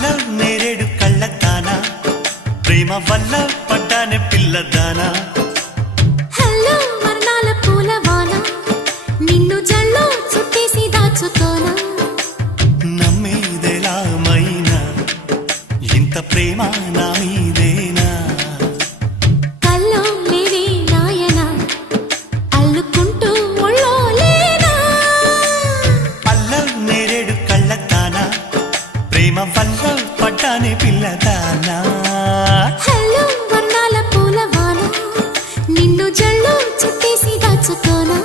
hello నేరేడు కళ్ళతానా ప్రేమ వల్ల పడ్డానే పిల్లదానా hello వర్ణాల పూలవాన నిన్ను జల్లో చుట్టేసి దాచుకోనా నమ్మేదెలా మైనా ఇంత ప్రేమ నా మీదేనా కల్లో లేవే నాయనా అల్లుకుంటూ ఒళ్ళో లేనా హల్లో నేరేడు కళ్ళతానా ప్రేమ వల్ల పడ్డానే పిల్లదానా హల్లో వర్ణాల పూలవాన నిన్ను జల్లో చుట్టేసి దాచుకోనా